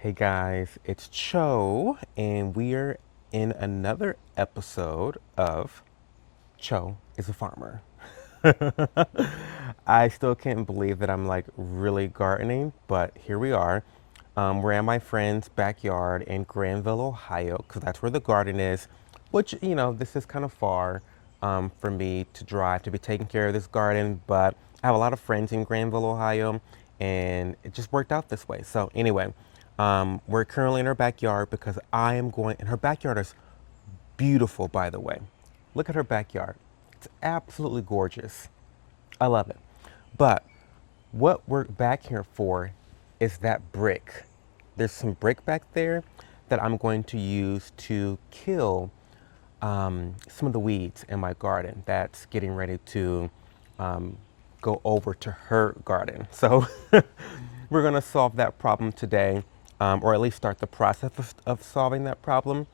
Hey guys, it's Cho, and we are in another episode of Cho is a Farmer. I still can't believe that I'm like really gardening, but here we are. We're at my friend's backyard in Granville, Ohio, because that's where the garden is, which, this is kind of far for me to drive to be taking care of this garden, but I have a lot of friends in Granville, Ohio, and it just worked out this way. So, anyway, we're currently in her backyard because I am going, and her backyard is beautiful, by the way. Look at her backyard. It's absolutely gorgeous. I love it. But what we're back here for is that brick. There's some brick back there that I'm going to use to kill some of the weeds in my garden that's getting ready to um, go over to her garden. So we're going to solve that problem today, or at least start the process of solving that problem.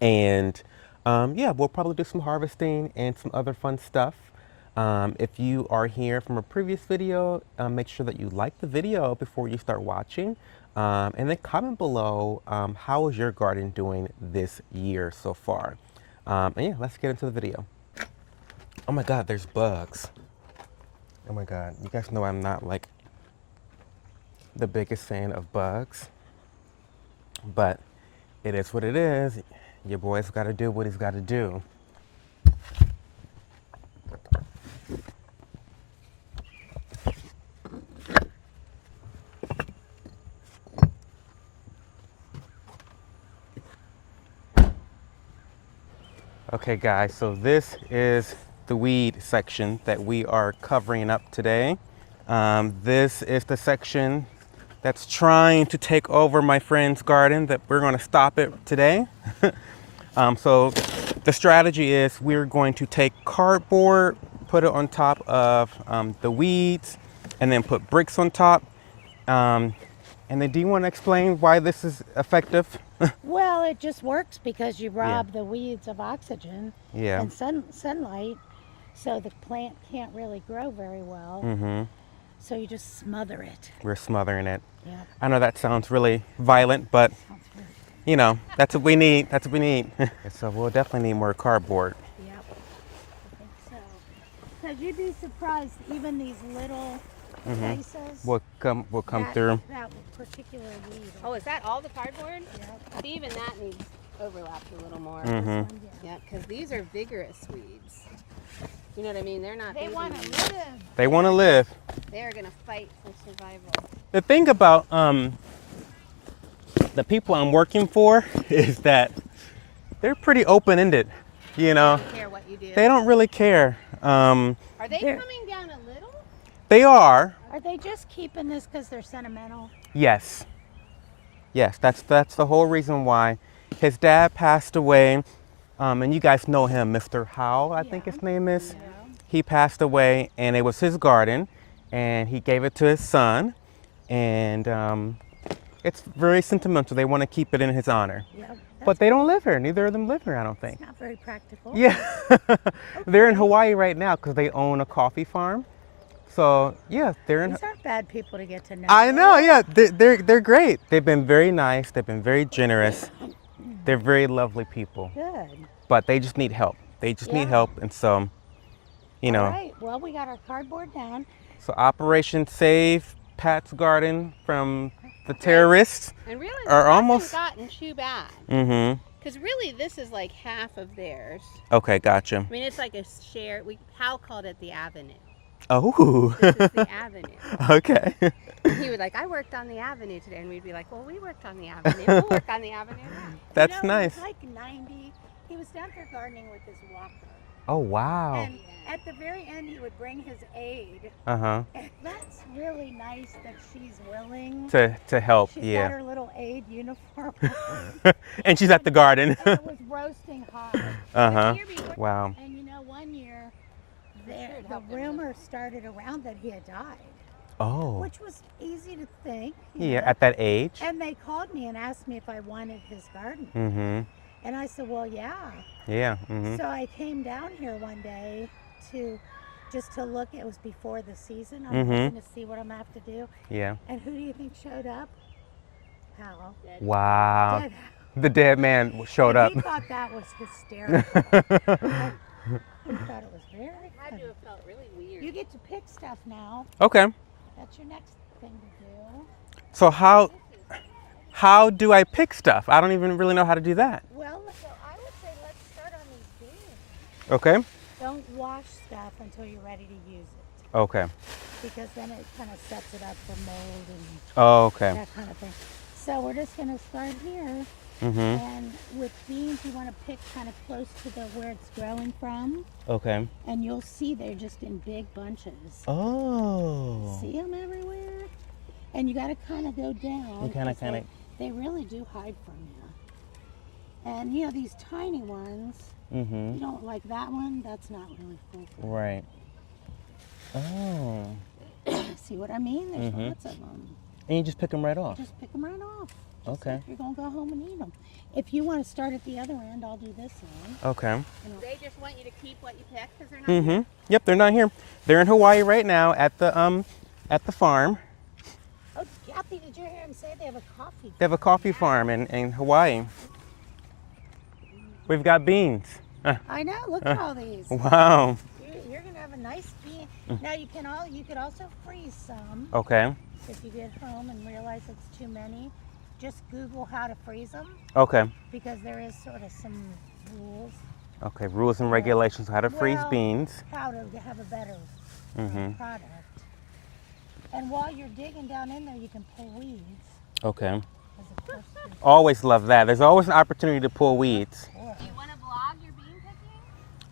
And yeah, we'll probably do some harvesting and some other fun stuff. If you are here from a previous video, make sure that you like the video before you start watching. And then comment below, how is your garden doing this year so far? And yeah, let's get into the video. Oh my God, there's bugs. Oh my God, you guys know I'm not like the biggest fan of bugs, but it is what it is. Your boy's got to do what he's got to do. Okay guys, so this is the weed section that we are covering up today. This is the section that's trying to take over my friend's garden that we're going to stop it today. So the strategy is we're going to take cardboard, put it on top of the weeds, and then put bricks on top. And then do you want to explain why this is effective? Well, it just works because you Yeah. rob the weeds of oxygen Yeah. and sunlight, so the plant can't really grow very well. Mm-hmm. So you just smother it. We're smothering it. Yeah, I know that sounds really violent, but sounds very you know, that's what we need. That's what we need. So we'll definitely need more cardboard. Yep, I think so. Because you'd be surprised, even these little places. We'll come that, through. That particular weed. Oh, is that all the cardboard? Yep. See, even that needs overlapped a little more. Mm-hmm. Yeah. Yeah, because these are vigorous weeds. You know what I mean? They're not. They baby want to weeds. live. They want to live. They are gonna fight for survival. The thing about the people I'm working for is that they're pretty open-ended. You know, They don't care what you do. they don't really care. Are they They're- coming down a little? They are. Are they just keeping this because they're sentimental? Yes. Yes, that's the whole reason why. His dad passed away, and you guys know him, Mr. Howe, I think his name is. Yeah. He passed away, and it was his garden, and he gave it to his son, and it's very sentimental. They want to keep it in his honor. Yep. But they don't live here. Neither of them live here, I don't think. It's not very practical. Yeah. They're in Hawaii right now because they own a coffee farm. So, yeah, they're in. These aren't bad people to get to know. I know, yeah, they're great. They've been very nice. They've been very generous. They're very lovely people. Good. But they just need help. They just need Yeah. help, and so, you know. All right. Well, we got our cardboard down. So Operation Save Pat's Garden from the terrorists. And really, Are it hasn't almost- gotten too bad. Mm-hmm. Because really, this is like half of theirs. Okay, gotcha. I mean, it's like a share. Hal called it the avenue. Oh. This is the avenue. Okay. He would like, I worked on the avenue today, and we'd be like, well, we worked on the avenue. We'll work on the avenue now. That's You know, nice. He was like 90. He was down here gardening with his walker. Oh, wow. And at the very end, he would bring his aide. Uh-huh. And that's really nice that she's willing. To help, She's got yeah. her little aide uniform. And she's at the garden. And it was roasting hot. Uh-huh. Here before- Wow. And you know, one year, Sure, it the helped him. rumor started around that he had died, Oh. which was easy to think. you Yeah, know. at that age. And they called me and asked me if I wanted his garden. Mm-hmm. And I said, well, yeah. Yeah. Mm-hmm. So I came down here one day to just to look. It was before the season. I'm Mhm. looking to see what I'm going to have to do. Yeah. And who do you think showed up? Wow. Dead. The dead man showed up. He thought that was hysterical. He thought it was very I funny. do it felt really weird. You get to pick stuff now. Okay. That's your next thing to do. So how do I pick stuff? I don't even really know how to do that. Well, so I would say let's start on these beans. Okay. Don't wash stuff until you're ready to use it, Okay. because then it kind of sets it up for mold and Oh, okay. that kind of thing. So we're just going to start here. Mhm. And with beans, you want to pick kind of close to where it's growing from. Okay. And you'll see they're just in big bunches. Oh. See them everywhere? And you got to kind of go down. You kind of 'cause they really do hide from you. And you know, these tiny ones, Mhm. you don't like that one, that's not really full. Right. Oh. See what I mean? There's Mhm. lots of them. And you just pick them right off. Just pick them right off. Just Okay. like you're going to go home and eat them. If you want to start at the other end, I'll do this end. Okay. They just want you to keep what you pick because they're not. Mhm. Yep, they're not here. They're in Hawaii right now at the farm. Oh, Kathy, did you hear him say they have a coffee? They have a coffee farm in Hawaii. We've got beans. I know. Look at all these. Wow. You're gonna have a nice bean. Now you could also freeze some Okay. if you get home and realize it's too many. Just Google how to freeze them, Okay. because there is sort of some rules Okay. Rules and regulations how to freeze Well, beans. how to have a better Mhm. product. And while you're digging down in there, you can pull weeds. Okay. As a first step. Always love that. There's always an opportunity to pull weeds. Do you want to vlog your bean picking?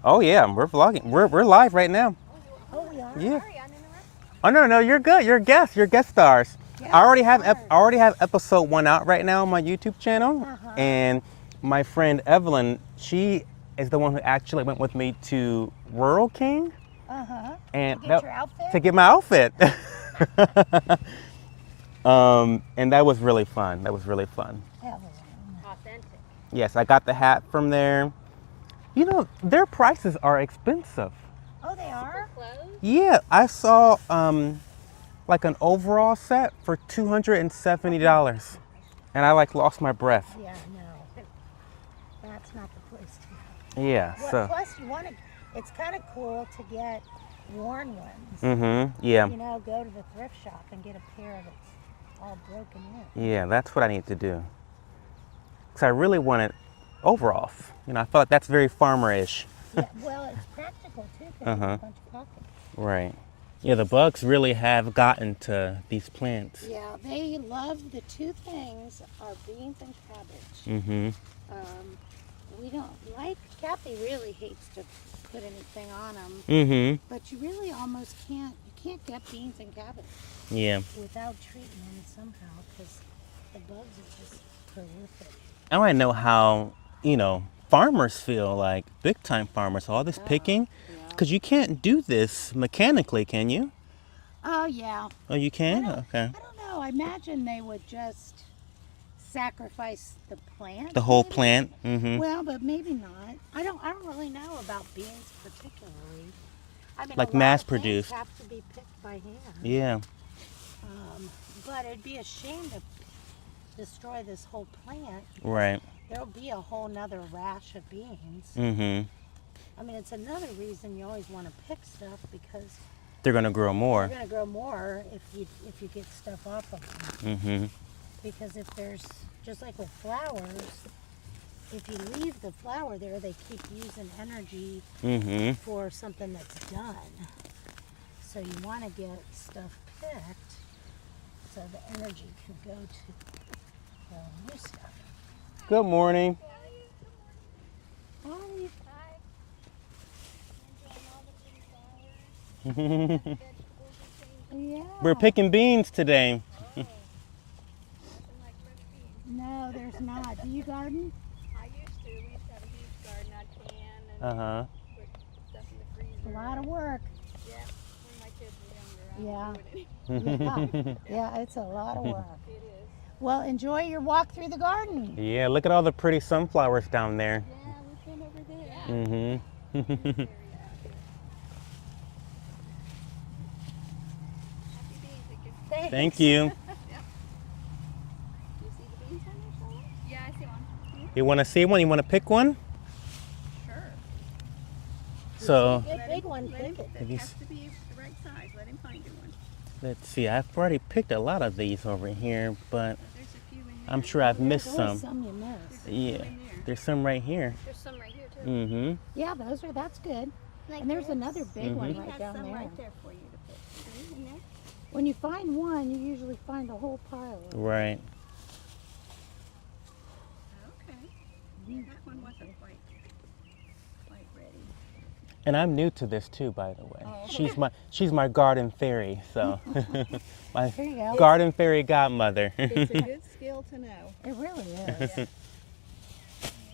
Oh yeah, we're vlogging. We're live right now. Oh, we are. Yeah. Sorry, I'm interrupting. Oh no, you're good. You're guests. You're guest stars. Guest I already have stars. episode 1 out right now on my YouTube channel, and my friend Evelyn, she is the one who actually went with me to Rural King and To get your outfit? to get my outfit. And that was really fun. That was really fun. Authentic. Yes, I got the hat from there. You know, their prices are expensive. Oh, they are? Clothes? Yeah, I saw like an overall set for $270, and I like lost my breath. Yeah, no. That's not the place to go. Yeah. Well, So. plus, it's kind of cool to get worn ones. Yeah. You know, go to the thrift shop and get a pair that's all broken in. Yeah, that's what I need to do. Cause I really wanted overalls. You know, I feel like that's very farmer-ish. Yeah, well, it's practical too, because there's a bunch of pockets. Right. Yeah, the bugs really have gotten to these plants. Yeah, they love the two things are beans and cabbage. Mm-hmm. We don't like, Kathy really hates to put anything on them, Mm-hmm. but you really almost you can't get beans and cabbage Yeah. without treating them somehow, because the bugs are just prolific. I want to know how, farmers feel, like big time farmers, all this picking. Because you can't do this mechanically, can you? Oh, yeah. Oh, you can? Okay. I don't know. I imagine they would just sacrifice the plant. The whole maybe? plant? Mm-hmm. Well, but maybe not. I don't really know about beans particularly. I mean, Like a lot mass of things produced. have to be picked by hand. Yeah. But it'd be a shame to destroy this whole plant. Right. There'll be a whole nother rash of beans. Mm-hmm. I mean, it's another reason you always want to pick stuff, because They're going to grow more. they're going to grow more if you get stuff off of them. Mm-hmm. Because if there's, just like with flowers, if you leave the flower there, they keep using energy Mm-hmm. for something that's done. So you want to get stuff picked so the energy can go to the new stuff. Good morning. Hi. Yeah. We're picking beans today. No, there's not. Do you garden? I used to. We used to have a huge garden. I'd can and Uh-huh. put stuff in the freezer. A lot of work. Yeah, when my kids were younger. I don't do it anymore. Yeah, it's a lot of work. It is. Well, enjoy your walk through the garden. Yeah, look at all the pretty sunflowers down there. Yeah, we've been over there. Mm-hmm. Happy beans again. Thank you. You see the beans? You want to see one? You want to pick one? Sure. So, Good big one, pick it. Have you It s- has to be the right size. Let him find you one. let's see. I've already picked a lot of these over here, but There's a few in there. I'm sure I've missed There's always some. some you miss. Yeah, there's some right here. There's some right here too. Mm-hmm. Yeah, that's good. And there's another big one He right has down some there. right there for you to pick. See in there? When you find one, you usually find a whole pile of them. Right. Okay. That one wasn't quite ready. And I'm new to this too, by the way. Oh. She's my garden fairy, so my There you go. garden fairy godmother. It's a good skill to know. It really is.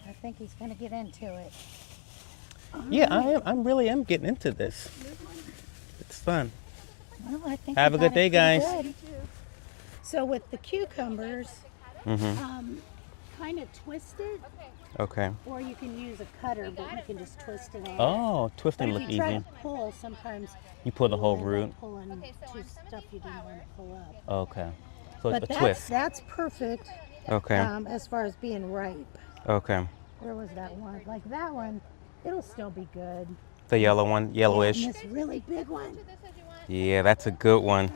I think he's going to get into it. Yeah, I really am getting into this. It's fun. Well, I think Have we a good got it day, pretty guys. good. So with the cucumbers, Mm-hmm. kind of twist it, Okay. or you can use a cutter, but you can just twist it on. Oh, But twisting if look you try easy. to pull, sometimes You pull the you'll whole end up root. pulling to stuff you didn't want to pull up. Okay. So But a twist. that's perfect Okay. as far as being ripe. Okay. Where was that one? Like that one, it'll still be good. The yellow one, yellowish. And this really big one. Yeah, that's a good one. That,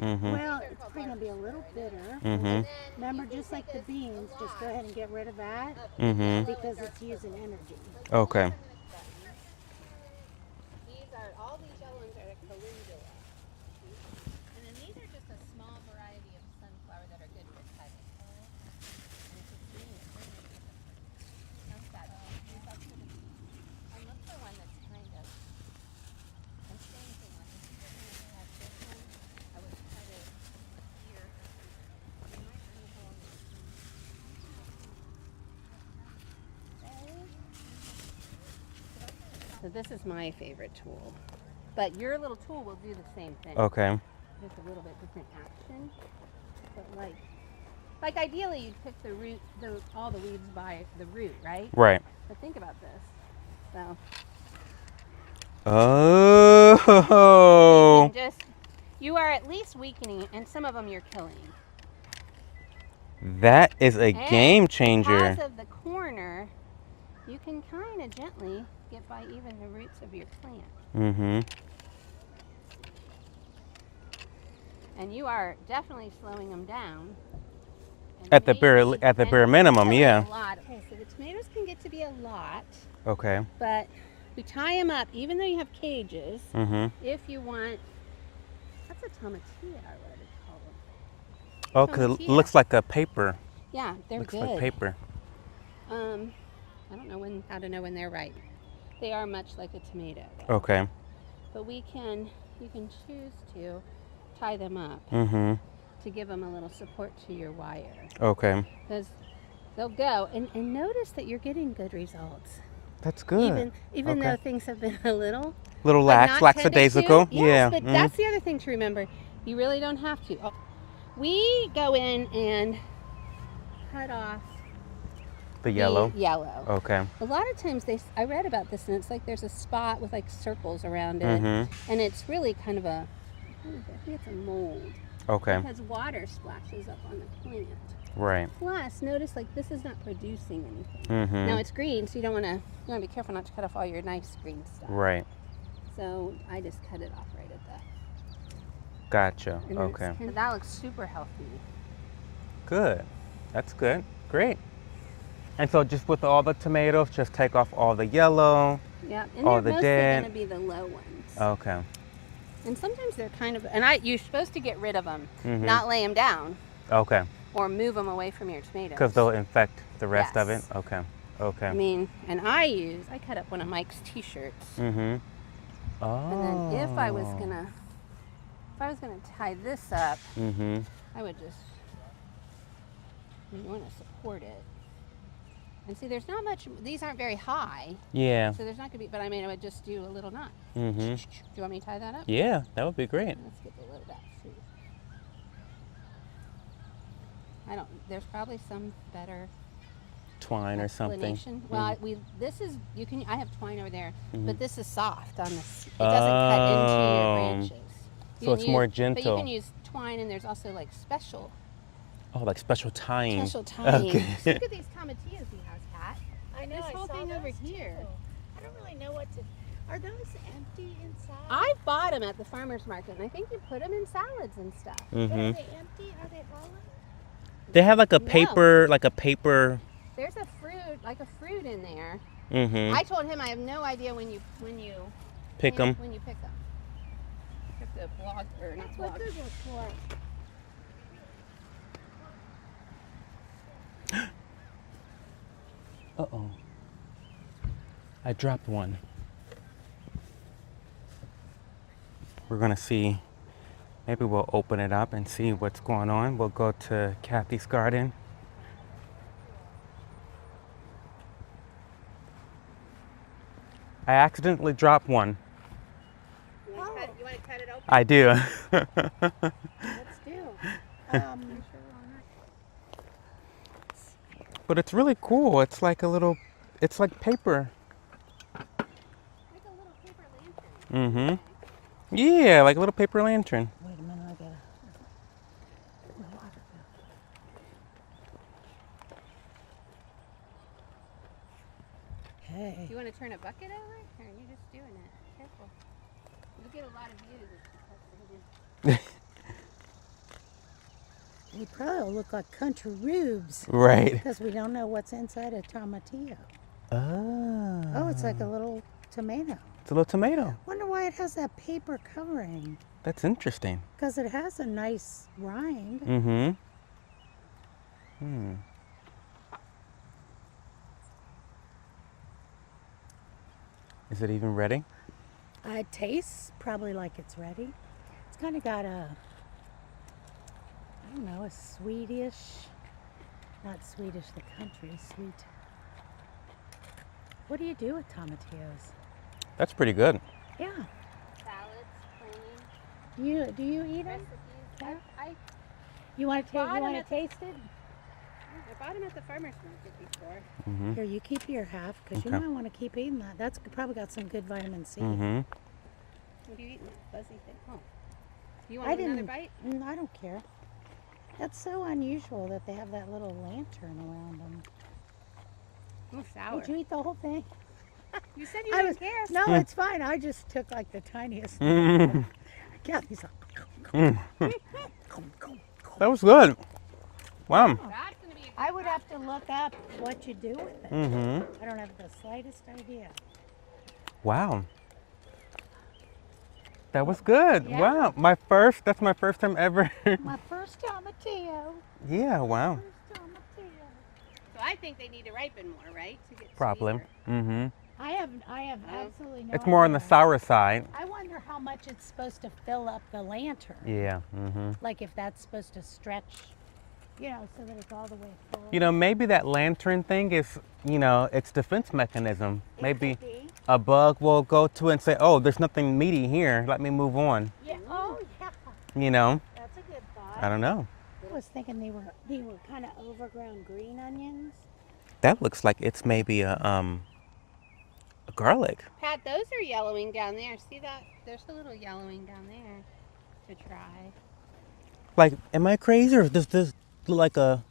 Mm-hmm. well, it's probably gonna be a little bitter. Mm-hmm. Remember, just like the beans, just go ahead and get rid of that Mm-hmm. because it's using energy. Okay. These are, all these yellow ones are the calendula. And then these are just a small variety of sunflower that are good for cutting. And look for one that's kind of, and same thing, like if you didn't have this one, I would cut it here. You might need to hold it. So this is my favorite tool. But your little tool will do the same thing. Okay. Just a little bit different action. But like ideally you'd pick the root, all the weeds by the root, right? Right. But think about this. So Oh. you are at least weakening, and some of them you're killing. That is a And game changer. Because of the corner, you can kind of gently get by even the roots of your plant. Mm-hmm. And you are definitely slowing them down. And At the maybe- bare and minimum, killing yeah. a lot. Okay, so the tomatoes can get to be a lot, Okay. but we tie them up, even though you have cages. Mm-hmm. If you want, that's a tomatilla, I would call them. Oh, because it Tomatilla. looks like a paper. Yeah, they're Looks good. like paper. I don't know how to know when they're ripe. They are much like a tomato, though. Okay. But you can choose to tie them up Mm-hmm. to give them a little support to your wire, Okay. because they'll go. And notice that you're getting good results, That's good. even Okay. though things have been a little Little like, not tended lackadaisical. to. Yes, Yeah. but mhm. that's the other thing to remember. You really don't have to. Oh, we go in and cut off The yellow. The yellow. Okay. A lot of times I read about this, and it's like there's a spot with like circles around it, Mm-hmm. and it's really kind of a, I think it's a mold. Okay. Because water splashes up on the plant. Right. Plus, notice like this is not producing anything. Mm-hmm. Now it's green, so you want to be careful not to cut off all your nice green stuff. Right. So I just cut it off right at that. Gotcha. And then Okay. but that looks super healthy. Good. That's good. Great. And so just with all the tomatoes, just take off all the yellow. Yeah, and All they're the mostly dead. going to be the low ones. Okay. And sometimes they're kind of, you're supposed to get rid of them, Mhm. not lay them down Okay. or move them away from your tomatoes. Because they'll infect the rest of it. Yes. Okay. I Okay. mean, and I cut up one of Mike's t-shirts. Mm-hmm. Oh. And then if I was gonna tie this up, Mm-hmm. I would just, you want to support it. And see, there's not much, these aren't very high, Yeah. so there's not gonna be, but I mean, I would just do a little knot. Mm-hmm. Do you want me to tie that up? Yeah, that would be great. Let's get the load out, see. There's probably some better Twine or something. explanation. Well, I have twine over there, Mhm. but this is soft on this. It doesn't cut into your Oh. branches. You So can it's more But you gentle. can use twine, and there's also like special Oh, like special tying. tying. Okay. Look at these tomatillos he has I know. This I whole saw thing over those here. too. I don't really know what to. Are those empty inside? I bought them at the farmer's market, and I think you put them in salads and stuff. But Mm-hmm. are they empty? Are they hollow? They have like a No. paper. There's a fruit, like a fruit in there. Mm-hmm. I told him I have no idea when you Pick them. When you pick them. You have to blog or not That's what blog. Google's for. Uh-oh. I dropped one. We're gonna see. Maybe we'll open it up and see what's going on. We'll go to Kathy's garden. I accidentally dropped one. You want to cut it open? I do. Let's do. But it's really cool. It's like it's like paper. Like a little paper lantern. Mm-hmm. Yeah, like a little paper lantern. Wait a minute, I gotta. Hey. Do you want to turn a bucket over? Or are you just doing it? Careful. You'll get a lot of views if you touch it. They probably look like country rubes Right. because we don't know what's inside a tomatillo. Oh. Oh, it's like a little tomato. It's a little tomato. Wonder why it has that paper covering. That's interesting. Because it has a nice rind. Mm-hmm. Is it even ready? It tastes probably like it's ready. It's kind of got a, I don't know, a Swedish, not Swedish, the country, sweet. What do you do with tomatillos? That's pretty good. Yeah. Salads, plain, Do you eat them? recipes. I You want to Bought 'em taste at the- it? bought them at the farmer's market before. Mm-hmm. Here, you keep your half because you Okay. might want to keep eating that. That's probably got some good vitamin C. Mm-hmm. What are you eating? That fuzzy thing. Oh. You I want another didn't. bite? I don't care. That's so unusual that they have that little lantern around them. Oh, sour. Did you eat the whole thing? You said you I didn't was- care. No, it's fine. I just took like the tiniest. Mm. Kathy's like, Mm. "Come, come." That was good. Wow. That's gonna be. I would have to look up what you do with it. Mm-hmm. I don't have the slightest idea. Wow. That was good. Yeah. Wow. That's my first time ever. My first tomatillo. Yeah, wow. First tomatillo. So I think they need to ripen more, right? To get Probably. sweeter. Mm-hmm. I have absolutely no It's more on the idea. sour side. I wonder how much it's supposed to fill up the lantern. Yeah. Mm-hmm. Like if that's supposed to stretch, so that it's all the way full. You know, maybe that lantern thing is, its defense mechanism. It Maybe could be. a bug will go to it and say, oh, there's nothing meaty here. Let me move on. Yeah. Oh, yeah. That's a good thought. I don't know. I was thinking they were kind of overgrown green onions. That looks like it's maybe a garlic. Pat, those are yellowing down there. See that? There's a little yellowing down there to try. Like, am I crazy or does this look like a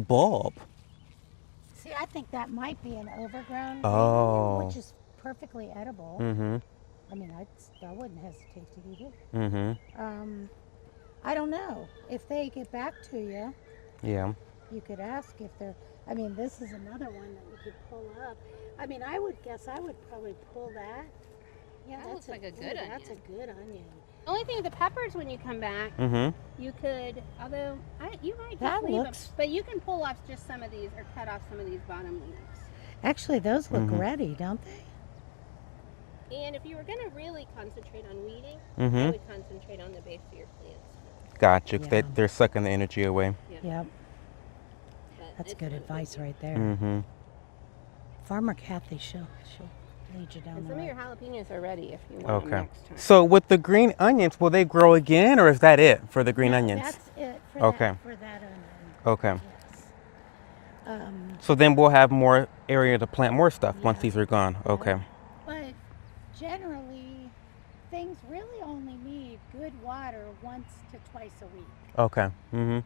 bulb? See, I think that might be an overgrown green Oh. onion, which is perfectly edible. Mm-hmm. I mean, I wouldn't hesitate to eat it. Mm-hmm. I don't know. If they get back to you, Yeah. you could ask if they're. I mean, this is another one that you could pull up. I mean, I would guess I would probably pull that. Yeah, That looks like a good That's onion. a good onion. Only thing with the peppers, when you come back, Mm-hmm. you could, although you might That just leave them, looks- but you can pull off just some of these or cut off some of these bottom leaves. Actually, those look Mhm. ready, don't they? And if you were going to really concentrate on weeding, I Mm-hmm. would concentrate on the base of your plants. Gotcha. 'Cause Yeah. they're sucking the energy away. Yep. But That's it's good not advice big. right there. Mm-hmm. Farmer Kathy, she'll lead you down And the some of right. your jalapenos are ready if you want them Okay. next time. So with the green onions, will they grow again or is that it for the green No, onions? That's it for Okay. that, for that onion. Okay. Yes. So then we'll have more area to plant more stuff once Yeah. these are gone. Okay. But generally, things really only need good water once to twice a week. Okay. Mm-hmm.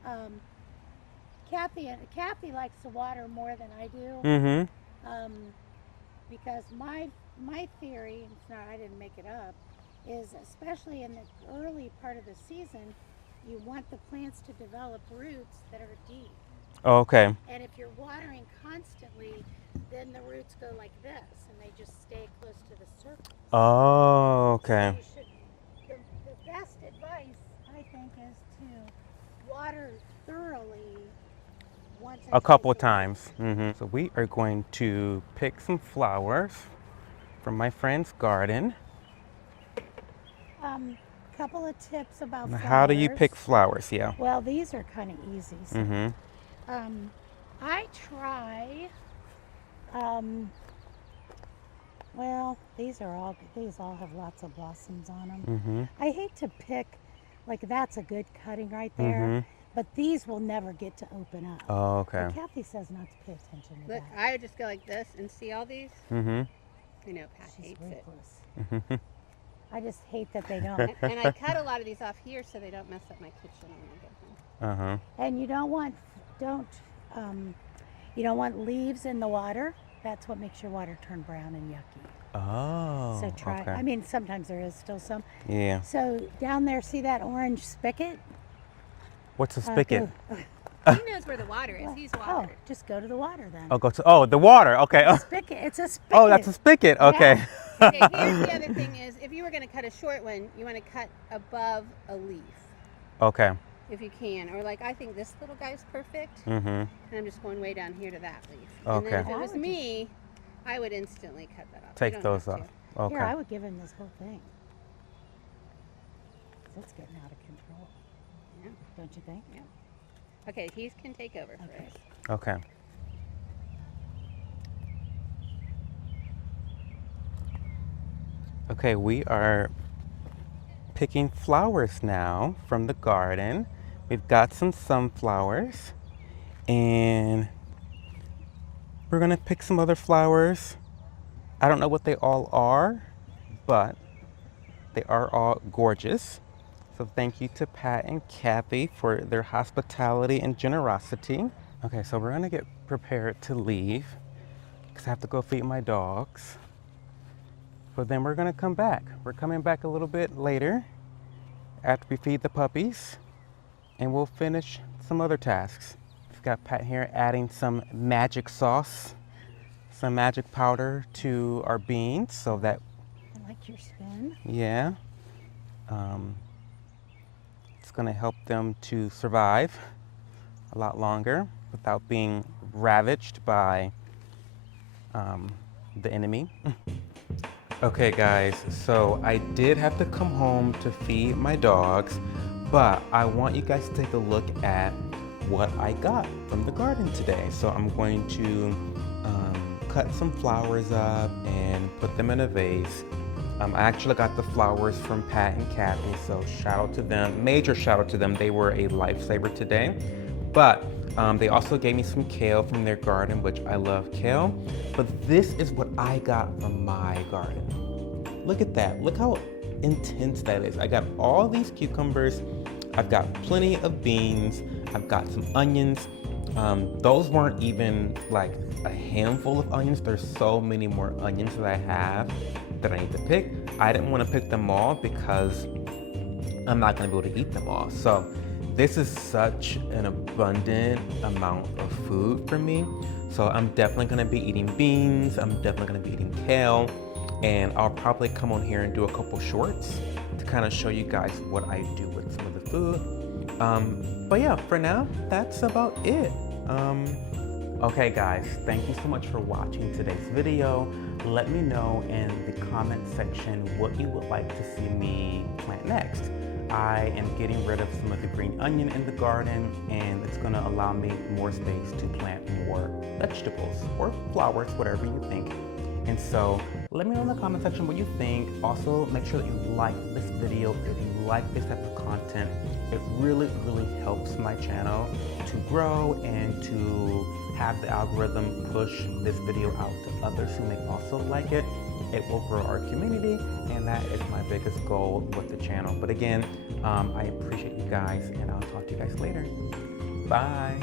Kathy likes the water more than I do. Mm-hmm. Because my theory, it's not, I didn't make it up, is especially in the early part of the season, you want the plants to develop roots that are deep. Okay. And if you're watering constantly, then the roots go like this and they just stay close to the surface. Oh, So okay. you should, the best advice, I think, is to water thoroughly once or A twice couple a week. times. So we are going to pick some flowers from my friend's garden. Couple of tips about How do you flowers. pick flowers? Yeah. Well, these are kind of easy. So, Mm-hmm. I try. Um, well, these all have lots of blossoms on them. Mm-hmm. I hate to pick, like that's a good cutting right there, Mm-hmm. but these will never get to open up. Oh, okay. But Kathy says not to pay attention to Look, that. I would just go like this and see all these. Mm-hmm. I know Pat She's hates it. ruthless. Mm-hmm. I just hate that they don't. And I cut a lot of these off here so they don't mess up my kitchen when I get home. Uh-huh. And you don't want you don't want leaves in the water. That's what makes your water turn brown and yucky. Oh. So try. Okay. I mean, sometimes there is still some. Yeah. So down there, see that orange spigot? What's a spigot? He knows where the water is. He's Oh, watered. just go to the water then. Oh, go to. Oh, the water. Okay. Oh, Spigot. It's a spigot. oh, that's a spigot. Okay. Okay, here's the other thing is if you were going to cut a short one, you want to cut above a leaf Okay. if you can. Or like I think this little guy's perfect. Mm-hmm. And I'm just going way down here to that leaf. Okay. And then if I it was would me, I would instantly cut that off. You Take don't those have off. to. Okay. Here, I would give him this whole thing. It's getting out of control. Yeah. Don't you think? Okay, he can take over Okay. first. Okay. Okay, we are picking flowers now from the garden. We've got some sunflowers and we're gonna pick some other flowers. I don't know what they all are, but they are all gorgeous. So thank you to Pat and Kathy for their hospitality and generosity. Okay, so we're gonna get prepared to leave because I have to go feed my dogs. But then we're gonna come back. We're coming back a little bit later after we feed the puppies and we'll finish some other tasks. We've got Pat here adding some magic sauce, some magic powder to our beans so that, I like your spin. yeah, it's gonna help them to survive a lot longer without being ravaged by the enemy. Okay guys, so I did have to come home to feed my dogs, but I want you guys to take a look at what I got from the garden today. So I'm going to cut some flowers up and put them in a vase. I actually got the flowers from Pat and Kathy, so shout out to them, major shout out to them. They were a lifesaver today. But they also gave me some kale from their garden, which I love kale. But this is what I got from my garden. Look at that. Look how intense that is. I got all these cucumbers. I've got plenty of beans. I've got some onions. Those weren't even like a handful of onions. There's so many more onions that I have that I need to pick. I didn't want to pick them all because I'm not going to be able to eat them all. So this is such an abundant amount of food for me. So I'm definitely gonna be eating beans. I'm definitely gonna be eating kale. And I'll probably come on here and do a couple shorts to kind of show you guys what I do with some of the food. But yeah, for now, that's about it. Okay guys, thank you so much for watching today's video. Let me know in the comment section what you would like to see me plant next. I am getting rid of some of the green onion in the garden and it's gonna allow me more space to plant more vegetables or flowers, whatever you think. And so let me know in the comment section what you think. Also, make sure that you like this video if you like this type of content. It really, really helps my channel to grow and to have the algorithm push this video out to others who may also like it. It will grow our community, and that is my biggest goal with the channel. But again, I appreciate you guys, and I'll talk to you guys later. Bye.